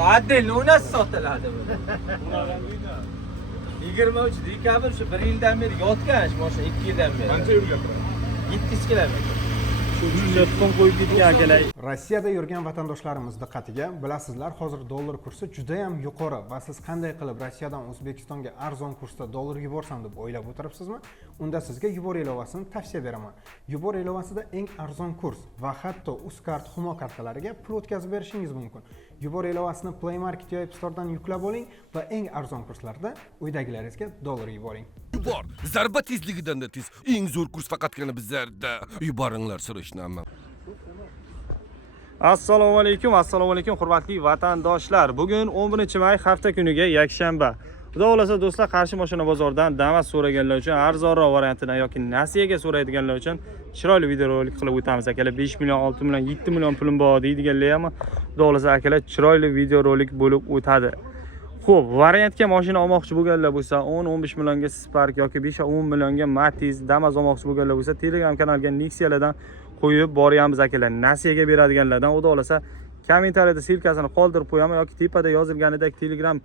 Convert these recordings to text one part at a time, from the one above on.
Adil u nasıl sotiladi bu? 23 dekabr shu 1 yildan beri yotgan mashina 2 yildan beri. Qancha yurgan? 700 kilometr. Tuxum qo'yib ketgan akalar. Rossiyada yurgan vatandoshlarimiz diqqatiga, bilasizlar, hozir dollar kursi juda ham yuqori va siz qanday qilib Rossiyadan O'zbekistonga arzon kursda dollar yuborsam deb o'ylab o'tiribsizmi? Unda sizga Yubor ilovasini tavsiya beraman. Yubor ilovasida eng arzon kurs va hatto Uzcard Humo kartalariga pul o'tkazib berishingiz mumkin. Yubor ilovasini Play Market yoki App Store'dan yuklab oling va eng arzon kurslarda uydagilaringizga dollar yuboring. Yubor, zarba tezligidan da tez. Eng zo'r kurs faqatgina bizlarda. Yuboringlar so'rashnaman. Assalomu alaykum hurmatli vatandoshlar. Bugun 11-may hafta kuniga yakshanba. Xudo xolasa do'stlar, Qarshi mashina bozoridan Damas so'raganlar uchun arzonroq variantidan yoki nasiyaga so'raydiganlar uchun chiroyli videorolik qilib o'tamiz akalar. 5 million, 6 million, 7 million pulim bor deydiganlar ham xudo xolasa akalar chiroyli videorolik bo'lib o'tadi. Xo'p, variantga mashina olmoqchi bo'lganlar bo'lsa, 10-15 millionga Spark yoki 5-10 millionga Matiz, Damas olmoqchi bo'lganlar bo'lsa, Telegram kanalga Nexialardan qo'yib boryapmiz akalar. Nasiyaga beradiganlardan xudo xolasa kommentariyada silkasini qoldirib qo'yaman yoki tepada yozilganidek Telegram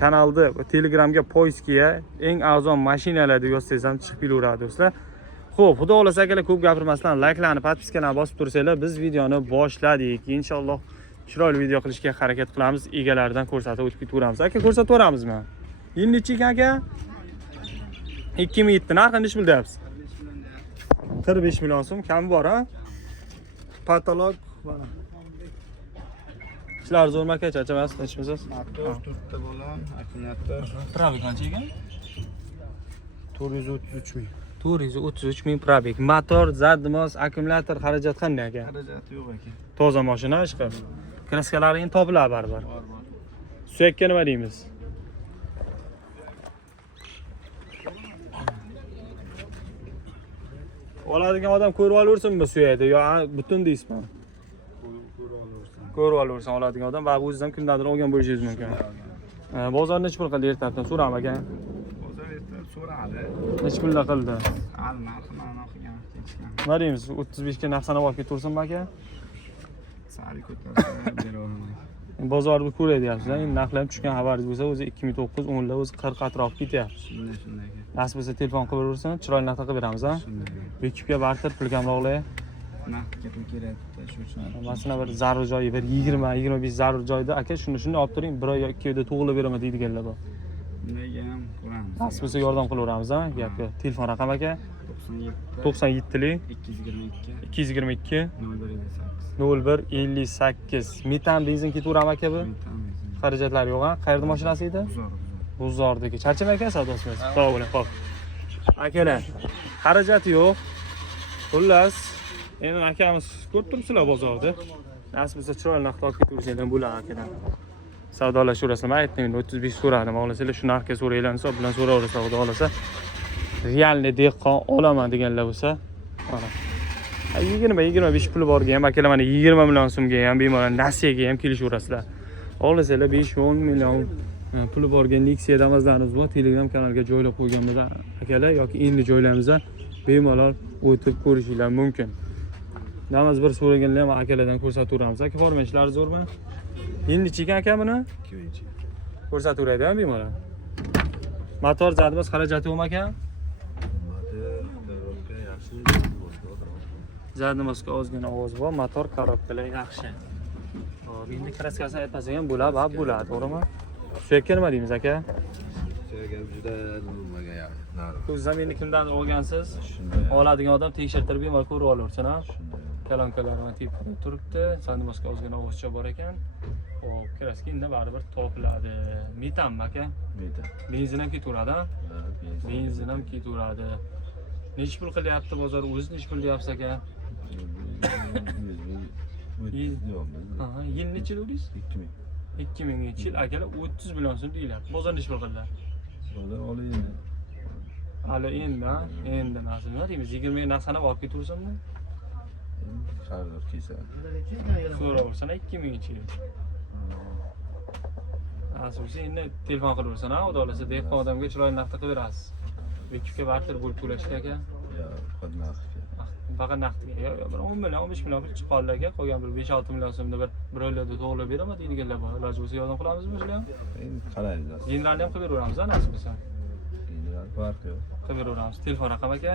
kanalda Telegramga poiskiya eng arzon mashinalar deb yozsangiz ham chiqib kelaveradi do'stlar. Xo'p, xudo xolasa akalar ko'p gapirmasdan likelarni, podpiskalarni bosib tursanglar, biz videoni boshladik. Inshaalloh chiroyli video qilishga harakat qilamiz. Egalaridan ko'rsatib o'tib ketaveramiz. Aka, ko'rsatib beramizmi? Yil nechi ekan aka? 2007 narxini nechi bilyapsiz? 45 million so'm kam bor, ha? Patolog mana. Ishlar zo'rmi aka, charchamaysiz, nechmisiz? Motor 4 ta bo'lgan, akkumulyator. Probeg qancha ekan? 433 ming. 433 ming probeg. Motor, zadmos, akkumulyator xarajat qanday aka? Xarajati yo'q ekan. Toza mashina ishqib. Kraskalari endi topiladi baribir. Bor. Suyakka nima deymiz? Oladigan odam ko'rib olaversinmi suyakni yo butun deysizmi? Ko'rib olaversin oladigan odam va o'zingiz ham kimdandir olgan bo'lishingiz mumkin. Bozor necha pul qildi ertalabdan so'rayman aka. Bozor ertalab so'radi. Necha pulda qildi? Al narxini o'qigan. Nima deymiz? 35 ga narxini olib ketaversinmi aka? Sari ko'tarib bera olaman. Bozorni ko'ray deyapsiz. Endi narxlar ham tushgan xabaringiz bo'lsa, o'zi 2009 10 lar o'zi 40 atrof ketyapti. Shunday. Nasib bo'lsa telefon qilib bersin, chiroyli narx qilib beramiz, ha? Ekipga barter pul kamroqlar. Naqdga pul kerak shu uchun. Masalan bir zarur joyi bir 20-25 zarur joyda aka shuni olib turing, bir oy yoki 2 oyda to'g'rilab beraman deydiganlar bor. Bunga ham qilamiz. Nasib bo'lsa yordam qilaveramiz, ha? Gapga. Telefon raqam aka 97 lik 222 0158. Metan benzin ketaverami aka bu? Xarajatlar yo'q, ha? Qayerda mashinasi edi? Buzordagi. Charchamay ekan savdosimiz. Sog' bo'ling, xo'p. Akalar, xarajati yo'q. Xullas, endi akamiz ko'rib turibsizlar bozorda. Nasib bo'lsa chiroyli narxda olib ketaversanglar bo'ladi akalar. Savdolashaverasizlar. Men aytdim, 35 so'radim. Xohlasanglar shu narxga so'ranglar, hisob bilan so'raverasizlar, xudo xolasa. Realni dehqon olaman deganlar bo'lsa, mana 20-25 puli borga ham akalar mana 20 million so'mga ham bemalol nasiyaga ham kelishaverasizlar. Xohlasanglar 5-10 million puli borgan Nexia Damaslarimiz bor. Telegram kanalga joylab qo'yganmiz akalar yoki endi joylaymiz. Bemalol o'tib ko'rishinglar mumkin. Damas bir so'raganlar ham akalardan ko'rsataveramiz. Aka, formashlari zo'rmi? Endi chikan aka buni? 2-chi. Ko'rsataveradi-ku bemalol. Motor zadimiz xarajati yo'qmi aka? Zadimizga ozgina ovoz bor, motor korobkalar yaxshi. Xo'p, endi kraskasini aytmasak ham bo'ladi, bo'ladi, to'g'rimi? Suyakka nima deymiz aka? Suyakka juda nima yaxshi. O'zingiz ham endi kimdan olgansiz? Oladigan odam tekshirtirib bemalol ko'rib olaversin, ha? Kalonkalarni tepib turibdi. Zadimizga ozgina ovozcha bor ekan. Xo'p, kraska endi baribir topiladi. Metanmi aka? Metan. Benzin ham ketaveradi, ha? Benzin ham ketaveradi. Necha pul qilyapti bozor? O'zi necha pul deyapsiz aka? Yil necha dedingiz? 2000 yil akalar 30 million so'm deyilyapti. Bozor necha pul qildi? Bozor olaydi. Hali endi narsa nima deymiz? 20 ga narxini olib ketaversinmi? Xaridor kelsa. So'raversin 2000 yil. Asosiy endi telefon qilaversin, ha? Xudo xolasa dehqon odamga chiroyli narxda qilib berasiz. Ekipga barter bo'lib to'lashga aka. Yo, xodmat. faqat naqdga. Yo, bir 10 million, 15 million pul chiqib qoldi aka. Qolgan bir 5-6 million so'mda bir oylarda to'g'rilab beraman deydiganlar bor. Iloji bo'lsa yordam qilamizmi shular? Endi qaraymiz. Yinlarni ham qilib beraveramiz, nasib bo'lsa. Endi farqi yo'q. Qilib beraveramiz. Telefon raqam aka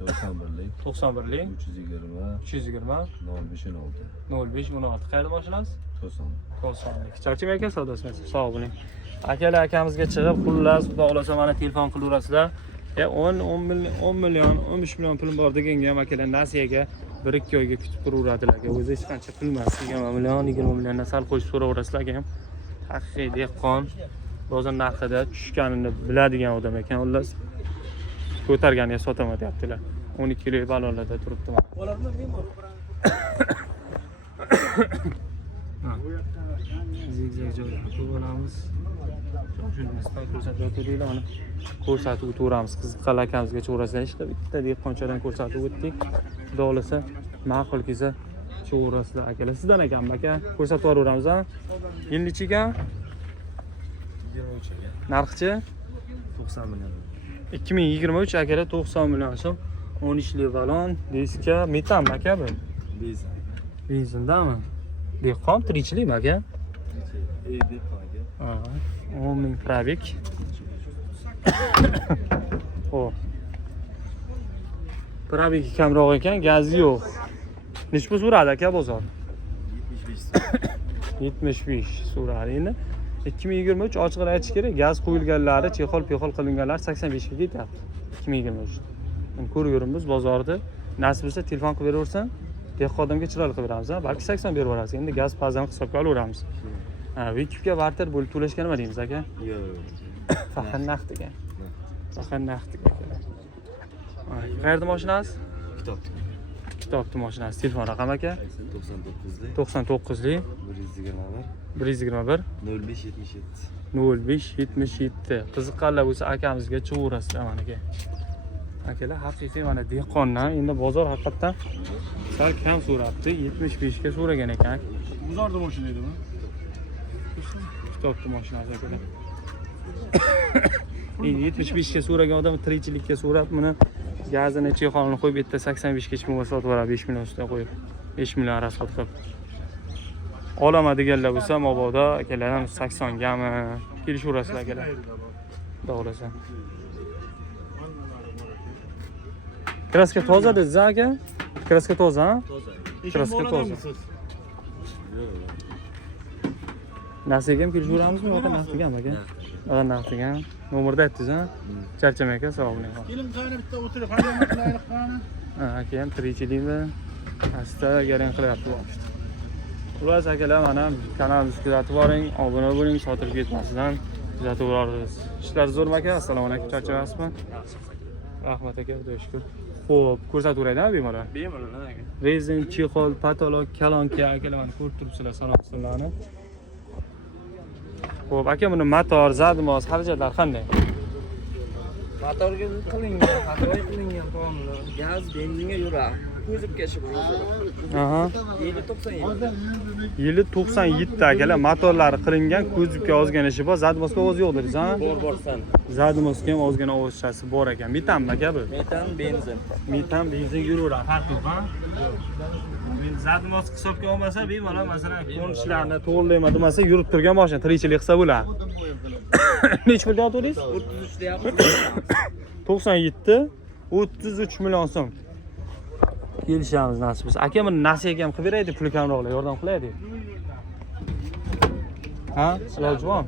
91lik 91lik 320 320 0516 0516. Qayerda mashinamiz? To'son. To'sonlik. Charchim aka savdosi. Sog' bo'ling. Akalar akamizga chiqib, xullas, xudo xolasa mana telefon qilaverasizlar. 10 million, 15 million pulim bor deganga ham akalar nasiyaga 1-2 oyga kutib turaveradilar. O'zi hech qancha pul emas. 20 million, 20 milliondan sal qo'shib so'raverasizlar ham. Haqiqiy dehqon, bozor narxida tushganini biladigan odam ekan. Xullas, ko'targaniga sotaman deyaptilar. 12 kilo balonlarda turibdi mana. Zigzag joylarni ko'ramiz. Shundan ko'rsatib o'tdiklar mana. Ko'rsatib o'tamiz. Qiziqqan akamizgacha o'rasizlar. Ishda bitta dehqonchadan ko'rsatib o'tdik. Xudo xolasa ma'qul kelsa cho'rasizlar akalar. Sizdan ekanmi aka? Ko'rsatib yuboramiz ha. Yillichiga 23 ga. narxchi 90 million. 2023 akalar 90 million so'm. 13 li balon, diska, metanmi aka bu? Bezan. Benzindami? Dehqon tirikchilikmi aka? Dehqon aka. 10 ming probek. Xo'p. Probek kamroq ekan, gazi yo'q. Nech pul so'radi aka bozor? 75 so'radi. Endi 2023 ochiq aytish kerak, gaz qo'yilganlari, chexol-pexol qilinganlar 85 ga ketyapti. 2023. Ko'rib yuribmiz bozorda. Nasib bo'lsa telefon qilib beraversan, dehqon odamga chiroyli qilib beramiz, ha. Balki 80 berib yuborasiz. Endi gaz pazani hisobga olaveramiz. Ha, Vikipga barter bo'lib to'lashga nima deymiz aka? Yo'q. Faqat naqd ekan. Faqat naqd ekan. Qayerda mashinasiz? Kitobni mashinasi. Telefon raqam aka? 99lik 121 0577. Qiziqqanlar bo'lsa akamizga chiqaverasizlar mana aka. Akalar haqiqiy mana dehqondan endi bozor haqiqatan sal kam so'rabdi. 75 ga so'ragan ekan. Bozorda mashina edimi? Kitobni mashinasi akalar. Endi 75 ga so'ragan odam tirikchilikka so'rab, buni gazini, chexolini qo'yib, bitta 85 ga chiqib sotib yuboradi, 5 million ustiga qo'yib. 5 million rasxat qilib. Olaman deganlar bo'lsa, mabodo akalar ham 80 gami kelishaverasizlar akalar. To'g'risi. Kraska toza dedingiz aka? Kraska toza, ha? Kraska toza. Nasiyaga ham kelishaveramizmi yoki naqdgami aka? Naqdgan. Nomerda aytdingiz, ha? Charchamay aka, sog' bo'ling. Keling qani bitta o'tirib, qani qilaylik qani. Aka ham tirikchilikmi? Asta garang qilyapti boshida. Xullas akalar, mana kanalimizga kuzatib boring, obuna bo'ling, sotilib ketmasdan kuzatib borasiz. Ishlar zo'rmi aka? Assalomu alaykum, charchamasizmi? Rahmat aka, xudoga shukr. Xo'p, ko'rsatib o'raydan bemalol. Bemalol aka. Rezin, chexol, patolog, kalonka akalar mana ko'rib turibsizlar sanoqsizlarni. Xo'p, aka buni motor, zadmos, xarajatlar qanday? Motorga qilingan, xatoy qilingan qonun. Gaz, benzinga yuradi. Ko'zibga chiqib Aha. yili 97. Yili 97 akalar, motorlari qilingan, ko'zibga ozgina ishi bor, zadmosga ovoz yo'q dedingiz, ha? Borsan. Zadmosga ham ozgina ovozchasi bor ekan. Metanmi aka bu? Metan, benzin. Metan, benzin yuraveradi, farq yo'q, ha? Men zadmos hisobga olmasa, bemalol masalan, qo'nishlarni to'g'rilayman demasa, yurib turgan mashina tirikchilik qilsa bo'ladi. Nech pul deyapsiz? 33 deyapmiz. 97, 33 million so'm. Kelishamiz nasib bo'lsa. Aka buni nasiyaga ham qilib beraylik, pul kamroqlar yordam qilaylik. Ha, iloji bor.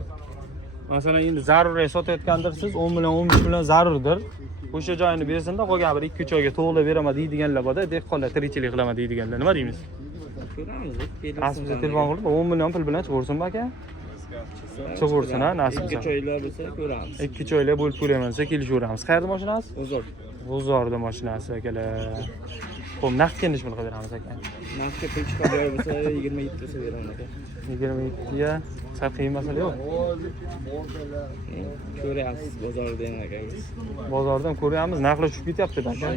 Masalan, endi zaruriy sotayotgandirsiz, 10 million, 15 million zarurdir. O'sha joyini bersin-da, qolgan bir 2-3 oyga to'g'rilab beraman deydiganlar bor-da, dehqonlar tirikchilik qilaman deydiganlar. Nima deymiz? Ko'ramiz. Asbizga telefon qilib 10 million pul bilan chiqursinmi aka? Chiqursin, ha, nasib bo'lsa. 2 oylar bo'lsa ko'ramiz. 2 oylar bo'lib to'layman desa kelishaveramiz. Qayerda mashinasi? Uzr. G'uzorda mashinasi akalar. Xo'p, naqdga nech pul qilib beramiz aka? Narxga pul chiqadi bo'lsa 27 bo'lsa beraman aka. 27 ga sal qiyin masala yo'q. Ko'ryapsiz bozorda ham aka. Bozordan ko'ryapmiz, narxlar tushib ketyapti-da aka.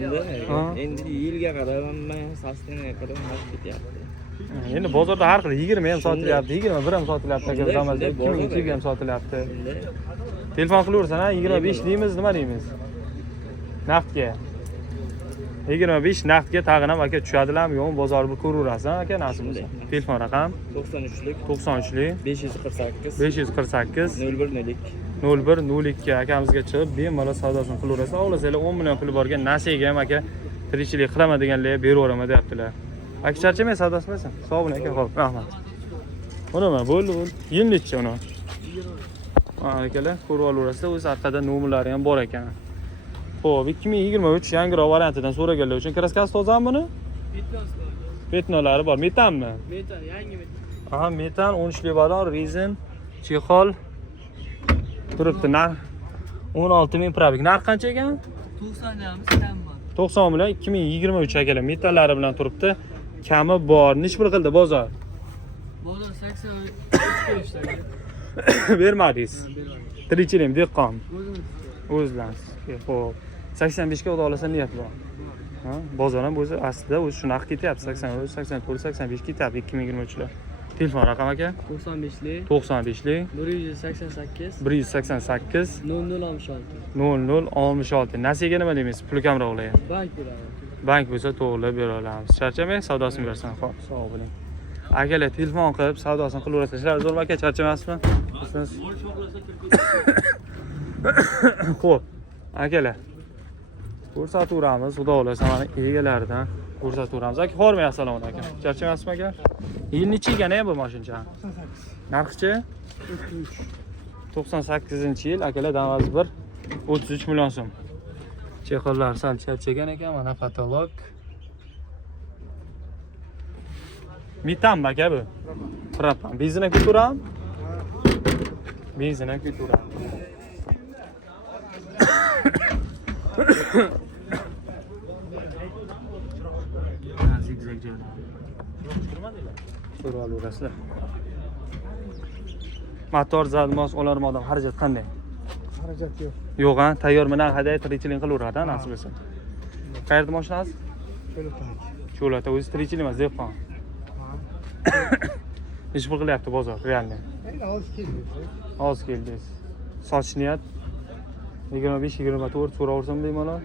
Endi yilga qarab, hamma sostenga qarab narx ketyapti. Endi bozorda har xil 20 ham sotilyapti, 21 ham sotilyapti aka, Ramazonda 2000 ham sotilyapti. Telefon qilaversan, ha, 25 deymiz, nima deymiz? Naqdga. 25 naqdga tag'in ham aka tushadilarmi yo'qmi bozor bir ko'raverasiz aka nasib bo'lsa. Telefon raqam 93lik 93lik 548 548 0102 0102 akamizga chiqib bemalol savdosini qilaverasizlar. Xohlasanglar 10 million puli borgan nasiyaga ham aka tirikchilik qilaman deganlar beraveraman deyaptilar. Aka charchamay savdosi qilsin. Sog' bo'ling aka, xo'p, rahmat. Bunimi bo'ldi. Yil necha uni? Akalar, ko'rib olaverasizlar. O'z orqada nomerlari ham bor ekan. Xo'p, 2023 yangiroq variantidan so'raganlar uchun kraskasi tozami buni? Betnolari bor. Metanmi? Metan, yangi metan. Aha, metan 13 balon, rezin, chexol turibdi. Narx 16 ming probek. Narx qancha ekan? 90 damiz kam bor. 90 million 2023 akalar metallari bilan turibdi. Kami bor. Nech pul qildi bozor? Bozor 83 kelishdi. Bermadingiz. Tirikchilik dehqon. O'zlansiz. Xo'p. 85 ga xudo olasa niyat bor. Ha, bozor ham o'zi aslida o'zi shunaqa ketyapti. 80, 84, 85 ketyapti 2023 da. Telefon raqam aka? 95lik 95lik 188 188 0066. 0066. Nasiyaga nima deymiz? Pul kamroq olayapti. Bank beradi. Bank bo'lsa to'g'rilab bera olamiz. Charchamay savdosini bersan. Xo'p, sog' bo'ling. Akalar telefon qilib savdosini qilaverasiz. Ishlar zo'r aka, charchamasmi? Xo'p. Akalar. Ko'rsataveramiz, xudo xolasa mana egalaridan ko'rsataveramiz. Aka, xormay assalomu alaykum. Charchamasmi aka? Yil necha ekan bu mashincha? 98. Narxchi? 98-yil akalar davaz 1 33 million so'm. Chexollar sal charchagan ekan, mana patolog. Metan aka bu. Propan. Benzina kuyturam? Benzina kuyturam. Zigzag joyda. Ko'rib olaverasizlar. Motor zalmos olarmoqdan xarajat qanday? Xarajat yo'q. Yo'q, ha, tayyor bilan haday tirikchilik qilaveradi, nasib bo'lsa. Qayerda mashinasi? Cho'lata, o'zi tirikchilik emas, dehqon. Ish pul qilyapti bozor, realni. Oz keldingiz. Sotish niyat 25-24 so'raversam bemalol.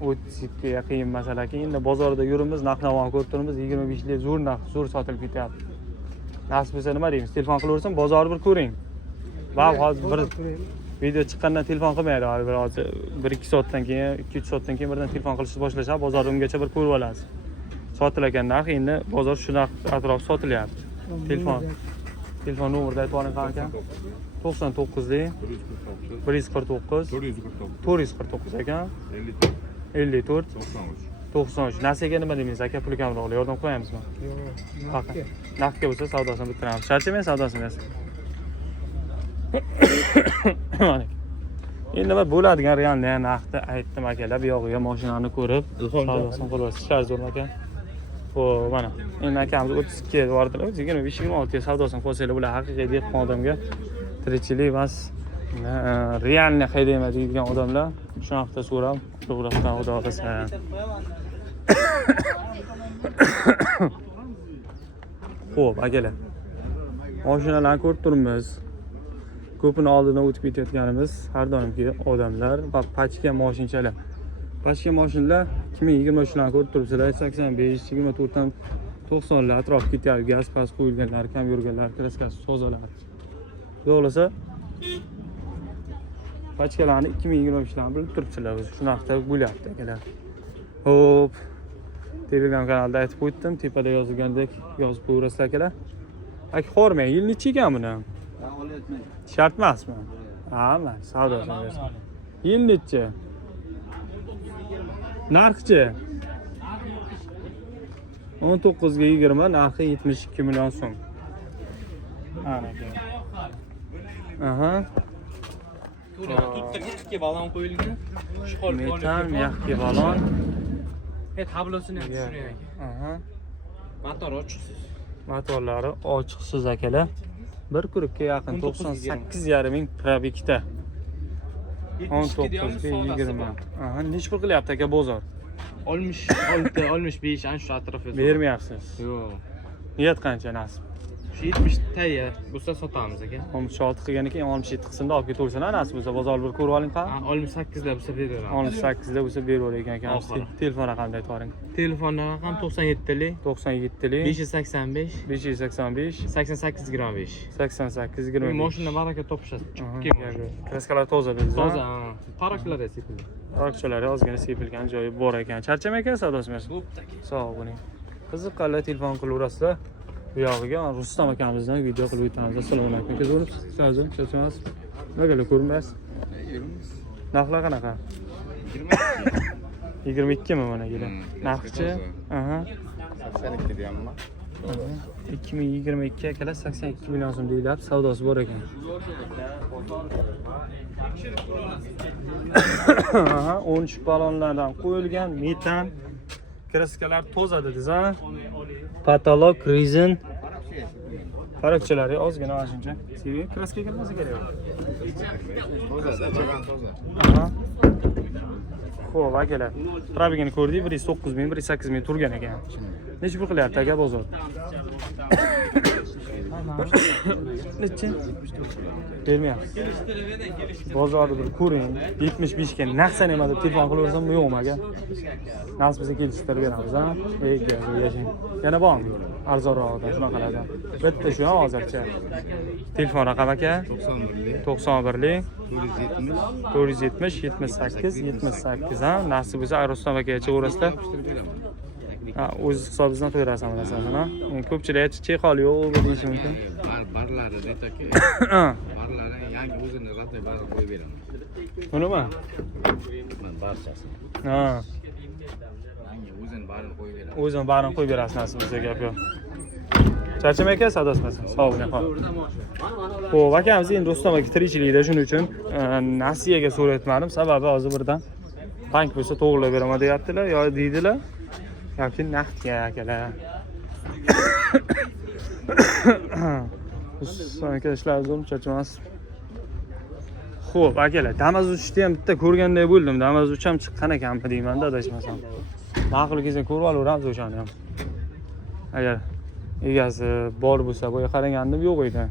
32 ga qiyin masala. Endi bozorda yurimiz, narx-navoni ko'rib turibmiz, 25 lik zo'r narx, zo'r sotilib ketyapti. Nasib bo'lsa nima deymiz? Telefon qilaversam, bozorni bir ko'ring. Va hozir bir video chiqqandan telefon qilmaydi. Hozir 1-2 soatdan keyin, 2-3 soatdan keyin birdan telefon qilishni boshlashadi. Bozorda ungacha bir ko'rib olasiz. Sotilgan narx endi bozor shu narx atrofida sotilyapti. Telefon nomerni aytib oling qancha? 99 149 449 ekan. 54 93. Nasiyaga nima deymiz aka? Pul kamroq yordam qo'yamizmi? Yo'q. Naqdga bo'lsa savdosini bitiramiz. Charchamay savdosini bersin. Endi nima bo'ladigan realni narxni aytdim akalar. Bu yog'iga mashinani ko'rib, savdosini qilasiz. Ishlar zo'r ekan. Xo'p, mana. Endi akamiz 32 ga bordilar. 25-26 ga savdosini qilsanglar bular haqiqiy dehqon odamga tirikchilik emas. Realni haydayman deydigan odamlar shu haqda so'rab, to'g'ridan xudo xolasa. Xo'p, akalar. Mashinalarni ko'rib turibmiz. Ko'pini oldidan o'tib ketayotganimiz har doimgi odamlar va pachka mashinchalar. Pachka mashinalar 2023 larni ko'rib turibsizlar. 85, 24 dan 90 lar atrofga ketyapti. Gaz pas qo'yilganlar, kam yurganlar, kraskasi tozalar. Xudo pachkalarni 2023 larni bilib turibsizlar. Shunaqa bo'lyapti akalar. Xo'p. Telegram kanalida aytib qo'ydim, tepada yozilgandek yozib qo'yasizlar akalar. Aka xormay, yil necha ekan buni? Shart emasmi? Ha, mana savdosini bersin. Yil necha? Narxchi? 19 ga 20, narxi 72 million so'm. Ana aka. Aha. Tutga balon qo'yilgan. Metan, yaxki balon. Tablosini ham tushiraylik. Aha. Motor ochiqsiz. Motorlari ochiqsiz akalar. 1 kurukka yaqin 98,5 ming probekda. 19 ga 20. Aha, nech pul qilyapti aka bozor? 66, 65 ana shu atrofda. Bermayapsiz. Yo'q. Niyat qancha nasib? Shu 70 tayyor. Bo'lsa sotamiz aka. 66 qilgan ekan 67 qismda olib ketaversin nasib bo'lsa bozor bir ko'rib oling qa. 68 da bo'lsa beraveramiz. 68 da bo'lsa beraver ekan akamiz. Oxiri. Telefon raqamini aytib yuboring. Telefon raqam 97lik 97lik 585 585 8825. 88 20. Mashina baraka topishadi. Kraskalar toza dedingiz. Toza. Taroqlar sepildi. Taroqchalari ozgina sepilgan joyi bor ekan. Charchamay ekan savdosiz. Sog' bo'ling. Qiziqqanlar telefon qilaverasizlar. Bu yog'iga Rustam akamizdan video qilib o'tamiz. Assalomu alaykum. Ko'ribsiz? Sazim, charchamas. Nimaga ko'rinmaysiz? Narxlar qanaqa? 22 mi mana kelar? Narxchi? Aha. 82 deyapman. 2022 akalar 82 million so'm deyilyapti. Savdosi bor ekan. Aha, 13 balonlardan qo'yilgan metan kraskalar toza dedingiz, ha? Patolog, rezin. Qaroqchalari ozgina mana shuncha. Seving kraska kelmasa kerak. Aha. Xo'p, akalar. Probigini ko'rdik, 109 ming, 108 ming turgan ekan. Necha pul qilyapti aka bozor? Necha? Bermayapsiz. Bozorni bir ko'ring. 75 ga naqsa nima deb telefon qilaversam yo'qmi aka? Nasib bo'lsa kelishtirib beramiz, ha? Yashang. Yana bormi? Arzonroqdan shunaqalardan. Bitta shu hozircha. Telefon raqami aka? 91lik 470 78 78, ha? Nasib bo'lsa Rustam akaga chiqaverasizlar. Ha, o'z hisobingizdan qo'yarsan bilasizmi, ha? Ko'pchilik chexol yo'q, u deyishi mumkin. Barlari retaki. Barlari yangi o'zini ratay barib qo'yib beraman. Bunimi? Men barchasi. Ha, Yangi o'zini barini qo'yib beraman. o'zim barini qo'yib berasiz nasib bo'lsa gap yo'q. Charchamay aka, savdosiz. Sog' bo'ling, xo'p. Xo'p, akamiz endi Rustam aka tirikchilikda shuning uchun nasiyaga so'rayotmadim. Sababi hozir birdan bank bo'lsa to'g'rilab beraman deyaptilar, yo deydilar. Yoki naqdga akalar. Rustam aka ishlar zo'r charchamas. Xo'p, akalar, Damas uchishni ham bitta ko'rganday bo'ldim. Damas uch ham chiqqan ekanmi deyman-da, adashmasam. Ma'qulligingizga ko'rib olaveramiz o'shani ham. Agar egasi bor bo'lsa, bu yerga qaragandim, yo'q edi.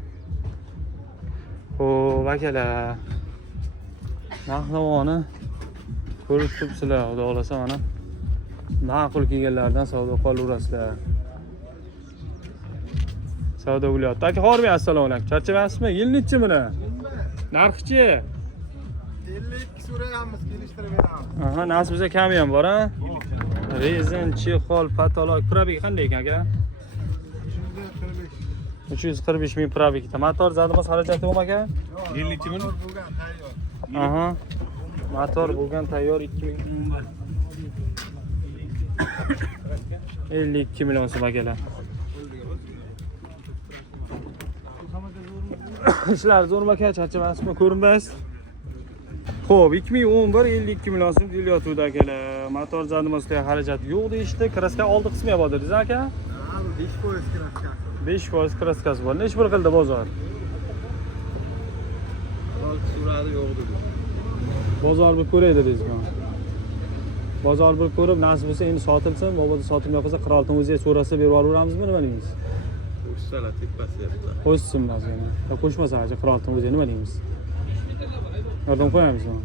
Xo'p, akalar. Narx-navoni ko'rib turibsizlar, xudo xolasa mana. Ma'qul kelganlardan savdo qilaverasizlar. Savdo bo'lyapti. Aka, xormi, assalomu alaykum. Charchamasizmi? Yil nechi buni? Narxchi? 52 so'rayapmiz, kelishtirib beramiz. Aha, nasib bo'lsa kami ham bor, ha? Rezin, chexol, patolog, probig qanday ekan aka? 345 ming probigda. Motor zadimiz xarajati yo'qmi aka? 52 ming bo'lgan tayyor. Aha. Motor bo'lgan tayyor 2000. 52 million so'm akalar. Ishlar zo'rmi aka, charchamasizmi? Ko'rinmaysiz. Xo'p, 2011 52 million so'm deyilyotdi akalar. Motor zadimizda xarajat yo'q deyishdi. Kraska oldi qismi ham bor dedingiz aka? 5% kraska. 5% kraskasi bor. Necha pul qildi bozor? So'radi yo'q dedi. Bozor bir ko'ray dedingizmi? Bozor bir ko'rib, nasib bo'lsa endi sotilsin, bo'lmasa sotilmay qolsa 46 ni o'ziga so'rasa berib yuboramizmi, nima deymiz? Qo'shsalar tepasiyapti. Qo'shsin mazgina. Ya qo'shmasa, 46 ni o'ziga nima deymiz? Yordam qo'yamizmi?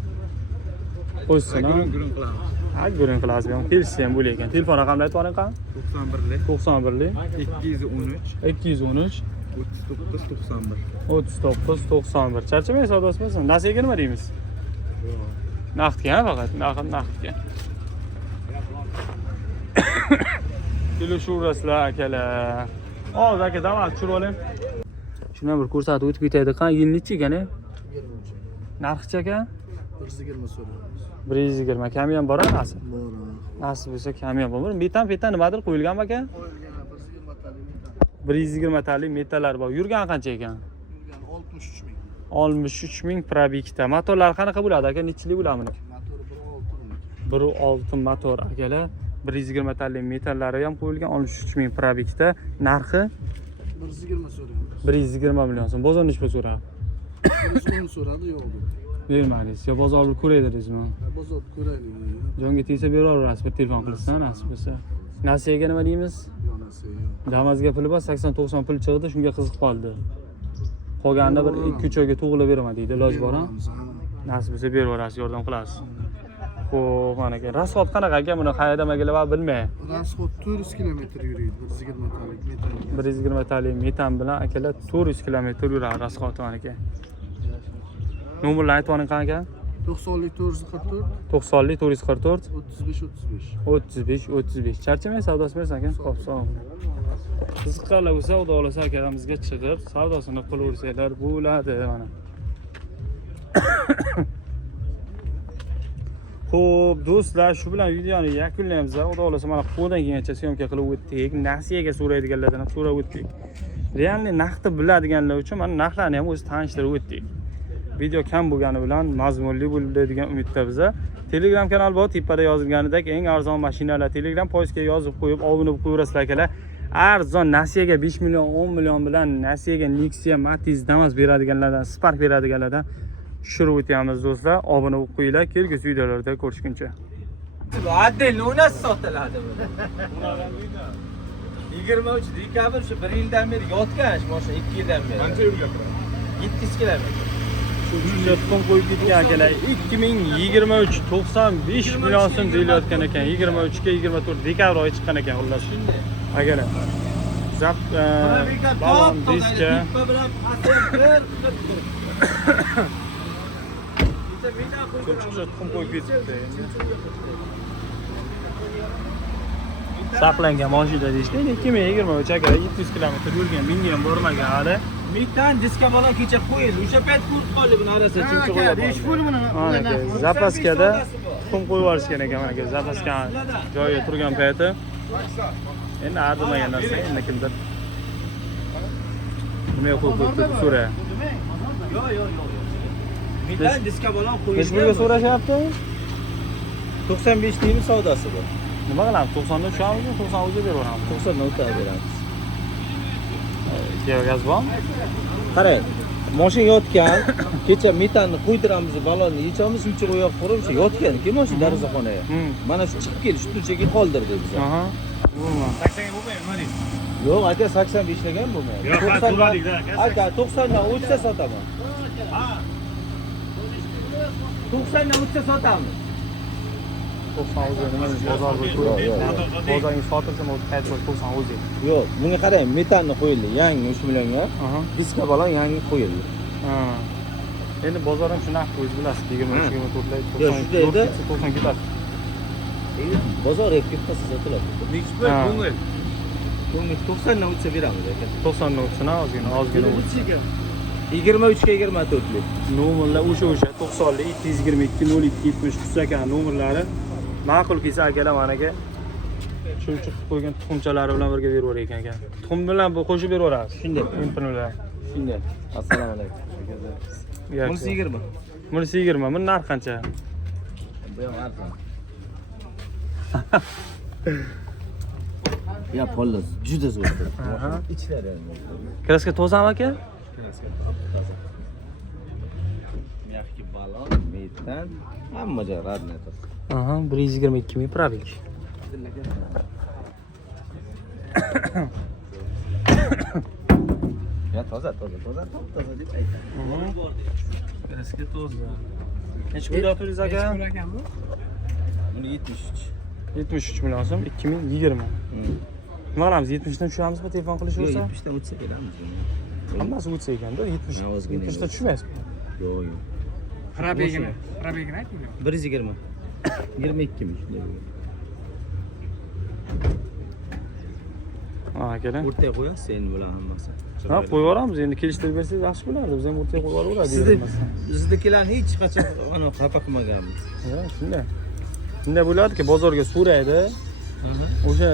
Qo'shsin, ha? Gurung qilamiz. Ha, gurung qilasiz ham. Kelishsa ham bo'lar ekan. Telefon raqamini aytib oling qani? 91lik 91lik 213 213 39 91. 39 91. Charchamay savdosi bo'lsin. Nasiyaga nima deymiz? Naqdga, ha, faqat naqdga. Kelishuvrasizlar akalar. Hozir aka damas tushirib oling. Shuni bir ko'rsatib o'tib ketaydi. Qani yil nechi ekan? Narxchi aka? 120 so'raymiz. 120. Kami ham bor nasib. Bor. Nasib bo'lsa kami ham bor. Metan nimadir qo'yilganmi aka? 120 talik metallar bor. Yurgan qancha ekan? 63 ming. 63 ming probigda. Motorlar qanaqa bo'ladi aka? Nechili bo'ladi buni? Motori 1.6 motor akalar. 120 talik metallari ham qo'yilgan, 63 ming probigda. Narxi 120 so'raymiz. 120 million so'm. Bozor necha pul so'radi? 110 so'radi, yo'q dedi. Bermadingiz. Yo bozor bir ko'ray dedingizmi? Bozor ko'raylik. Jonga tegsa beraverasiz, bir telefon qilsa nasib bo'lsa. Nasiyaga nima deymiz? Damazga puli bor, 80-90 pul chiqdi, shunga qiziqib qoldi. Qolganida bir 2-3 oyga tug'ilib beraman deydi, iloji bor, ha? Nasib bo'lsa berib yuborasiz, yordam qilasiz. Xo'p, mana aka. Rasxod qanaqa aka? Buni qayerda magalar bilmay. Rasxod 400 kilometr yuradi, 120 talik metan. 120 talik metan bilan akalar 400 kilometr yuradi rasxod mana aka. Nomerni aytib oling qanaqa? 90lik 444, 90lik 444 35 35. Charchamay savdosi bersan aka. Xo'p, sog'. Qiziqqanlar bo'lsa, xudo xolasa akaramizga chiqib, savdosini qilaversanglar bo'ladi mana. Xo'p, do'stlar, shu bilan videoni yakunlaymiz. Xudo xolasa mana qo'ldan kelgancha syomka qilib o'tdik. Nasiyaga so'raydiganlardan ham so'rab o'tdik. Realni narxni biladiganlar uchun mana narxlarni ham o'zi tanishtirib o'tdik. Video kam bo'lgani bilan mazmunli bo'ldi degan umidda biza. Telegram kanal bor, tepada yozilganidek eng arzon mashinalar Telegram postga yozib qo'yib, obuna bo'lib qo'yaverasizlar akalar. Arzon Nasiyaga 5 million, 10 million bilan Nasiyaga Nexia, Matiz, Damas beradiganlardan, Spark beradiganlardan tushirib o'tamiz do'stlar. Obuna bo'lib qo'yinglar. Kelgusi videolarda ko'rishguncha. Adil unas sotiladi bu. 23 dekabr shu 1 yildan beri yotgan mashina 2 yildan beri. Qancha yo'lga turadi? 700 kilometr. Shuncha tuxum qo'yib ketgan akalar. 2023 95 million so'm deyilayotgan ekan. 23 ga 24 dekabr oyi chiqqan ekan xullas. Akalar. Zap balon diska. Shuncha tuxum qo'yib ketibdi endi. Saqlangan mashina deyishdi. 2023 aka 700 kilometr yurgan, menga ham bormagan hali. Metan diska bola kecha qo'yildi. O'sha payt ko'rib qoldi buni arasa chimchi qo'yib. Mana aka, zapaskada tuxum qo'yib yuborishgan ekan mana aka. Zapaska joyiga turgan payti. Endi arzimagan narsa, endi kimdir nima qo'yib qo'yibdi so'ra. Yo'q. Metan diska bola qo'yildi. Meshburga so'rashyapti. 95 deymi savdosi bu. Nima qilamiz? 90 dan tushamiz, 90 o'zi beraveramiz. 90 dan o'tadi beramiz. Gaz bormi? Qarang, mashina yotgan, kecha metanni qo'ydiramiz, balonni yechamiz, shuncha oyoq qurib, shu yotgan-ki mashina derazaxonaga. Mana shu chiqib keldi, shu turchaga qoldirdi biz. Aha. Bo'lmadi. 80 ga bo'lmaydi, nima deysiz? Yo'q, aka 85 degan bo'lmaydi. 90 aka 90 dan o'tsa sotaman. Ha. 90 dan o'tsa sotamiz. 90 o'zi nima bozor bo'lib bozorga sotilsa o'zi qaytib 90 o'zi. Yo'q, bunga qarang, metanni qo'yildi, yangi 3 millionga. Diska balon yangi qo'yildi. Ha. Endi bozor ham shunaqa o'zi bilasiz, 23-24 90 ketadi. Bozor hep ketmasa sotiladi. Mixbet ko'ngil. Ko'ngil 90 dan o'tsa beramiz aka. 90 dan o'tsa ozgina o'tsa. 23 ga 24 lik. Nomerlar o'sha 90 lik 222 02 70 aka nomerlari. Ma'qul kelsa akalar managa shuncha qilib qo'ygan tuxumchalari bilan birga berib yuborar ekan. Tuxum bilan bu qo'shib berib yuborasiz. Shunday. Impinlar. Shunday. Assalomu alaykum. Bunisi 20. Bunisi 20. Buni narxi qancha? Bu ham arzon. Ya pollos, juda zo'r. Ichlari. Kraska tozami aka? Kraska toza. Mягкий balon, metan, hamma joy radniy toza. Aha, 122 ming probeg. Ya toza deb aytadi. Kraska toza. Necha pul yotdingiz aka? Buni 73. 73 million so'm 2020. Nima qilamiz? 70 dan tushamizmi telefon qilish bo'lsa? 70 dan o'tsa beramiz. Hammasi o'tsa ekanda 70. 70 dan tushmaysizmi? Yo'q. Probegini ayting. 120. 22 mi shunday bo'lgan. Ha, akalar. O'rtaga qo'yasiz endi bular hammasi. Ha, qo'yib yuboramiz. Endi kelishtirib bersangiz yaxshi bo'lardi. Biz ham o'rtaga qo'yib yuboraverdik. Siznikilarni hech qachon ana xafa qilmaganmiz. Ha, shunday. Shunday bo'ladiki, bozorga so'raydi. O'sha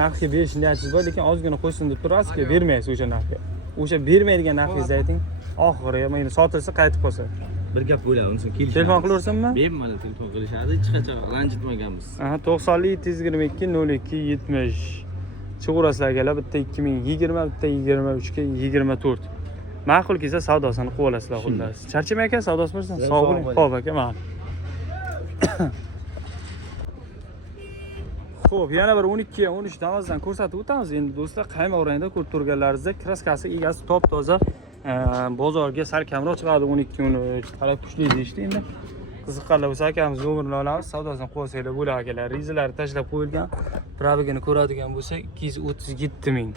narxga berish niyatingiz bor, lekin ozgina qo'ysin deb turasiz-ku, bermaysiz o'sha narxga. O'sha bermaydigan narxingizni ayting. Oxiriga mana sotilsa qaytib qolsa. Bir gap bo'ladi, unisi kelishadi. Telefon qilaversammi? Bemalol telefon qilishadi, hech qachon ranjitmaganmiz. Aha, 90 722 02 70. Chiqurasizlar akalar, bitta 2020, bitta 23 ga 24. Ma'qul kelsa savdosini qilib olasizlar xullas. Charchamay aka, savdosi bo'lsin. Sog' bo'ling. Xo'p aka, ma'qul. Xo'p, yana bir 12 13 damazdan ko'rsatib o'tamiz. Endi do'stlar, qaymoq rangda ko'rib turganlaringizda kraskasi egasi top toza, bozorga sal kamroq chiqadi 12 13. Talab kuchli deyishdi endi. Qiziqqanlar bo'lsa akamiz nomerini olamiz, savdosini qo'ysanglar bo'ladi akalar. Rizalari tashlab qo'yilgan. Probigini ko'radigan bo'lsak 237 ming.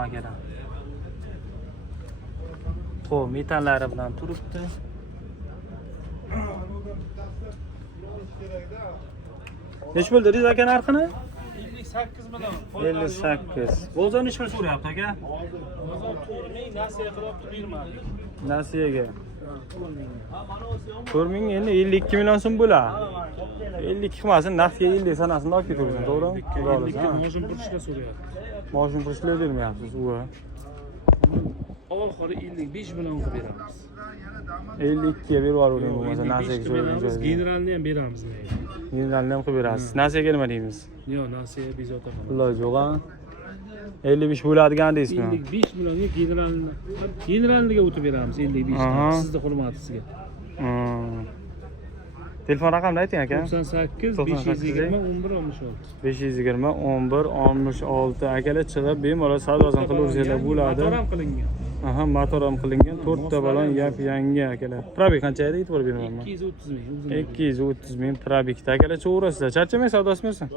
Akalar. Xo'p, metallari bilan turibdi. Necha bo'ldi Riz aka narxini? 58 million. 58. Bozor necha pul so'rayapti aka? Bozor 4 ming, nasiya qilyapti 1 Nasiyaga. 4 ming endi 52 million so'm bo'ladi. 52 qilmasin, naqdga 50 sanasini olib ketaversin, to'g'rimi? Moshin purishga so'rayapti. Moshin purishlar bermayapsiz, u. Oxiri 55 million qilib beramiz. 52 ga berib yuboring bo'lmasa, nasiyaga beramiz. so'raymiz. Generalni ham beramiz. Generalni ham qilib berasiz. Nasiyaga nima deymiz? Yo'q, nasiya bezovta qilamiz. Iloji yo'q-a. 55 bo'ladigan deysizmi? 55 millionga generalniga o'tib beramiz 55 Aha. dan. Sizning hurmatingizga. Telefon raqamini ayting aka. 98 520 11 66. 520 11 66 akalar chiqib bemalol savdosini qilaversanglar bo'ladi. Motor ham qilingan. Aha, motor ham qilingan. 4 ta balon yangi akalar. Probek qancha edi? E'tibor beraman. 230 ming. 230 ming probekda akalar cho'g'rasizlar. Charchamang, savdosi bersin.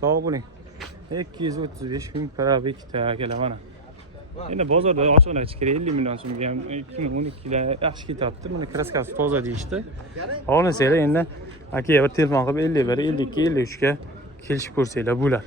Sog' bo'ling. 235 ming probekda akalar mana. Endi bozorda ochiqni aytish kerak, 50 million so'mga ham 2012 da yaxshi ketyapti. Buni kraskasi toza deyishdi. Olisanglar endi akaga bir telefon qilib 51 52 53 ga kelishib ko'rsanglar bo'ladi.